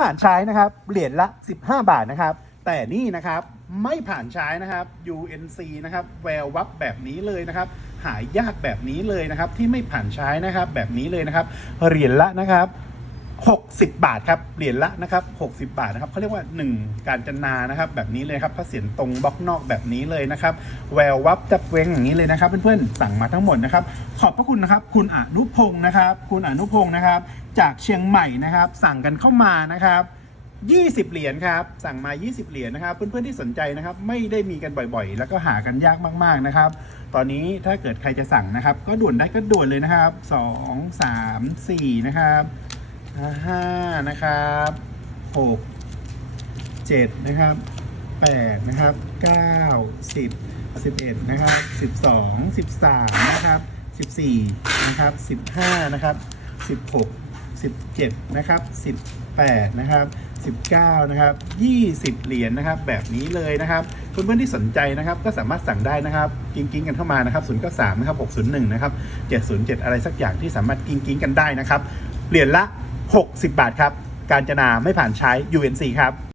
ผ่านใช้นะครับเหรียญละ 15 บาทนะครับ แต่นี่นะครับไม่ผ่านใช้นะครับ UNC นะครับแวววับแบบนี้เลยนะครับ หายากแบบนี้เลยนะครับ ที่ไม่ผ่านใช้นะครับ แบบนี้เลยนะครับเหรียญละนะครับ 60 บาทครับเหรียญละนะครับ60 บาทนะครับเขาเรียกว่า 1 การจนานะครับ แบบนี้เลยครับพระเศียรตรงบล็อกนอกแบบนี้เลยนะครับ แวววับจับเวงอย่างนี้เลยนะครับเพื่อนๆสั่งมาทั้งหมดนะครับ ขอบพระคุณนะครับ คุณอนุพงศ์นะครับ คุณอนุพงศ์นะครับ จากเชียงใหม่นะครับ สั่งกันเข้ามานะครับ20 เหรียญครับ สั่งมา 20 เหรียญนะครับ เพื่อนๆที่สนใจนะครับ ไม่ได้มีกันบ่อยๆ แล้วก็หากันยากมากๆนะครับ ตอนนี้ถ้าเกิดใครจะสั่งนะครับ ก็ด่วนได้ก็ด่วนเลยนะครับ 2 3 4 นะครับ ห้านะครับหกเจ็ดนะครับแปดนะครับเก้าสิบสิบเอ็ดนะครับสิบสองสิบสามนะครับสิบสี่นะครับสิบห้านะครับสิบหกสิบเจ็ดนะครับสิบแปดนะครับสิบเก้านะครับยี่สิบเหรียญนะครับ แบบนี้เลยนะครับเพื่อนๆที่สนใจนะครับ ก็สามารถสั่งได้นะครับกิ้งกิ้งกันเข้ามานะครับ0 9 3นะครับ601นะครับ707อะไรสักอย่างที่สามารถกิ้งกิ้งกันได้นะครับเหรียญละ 60 บาทครับ การจนาไม่ผ่านใช้ UNC ครับ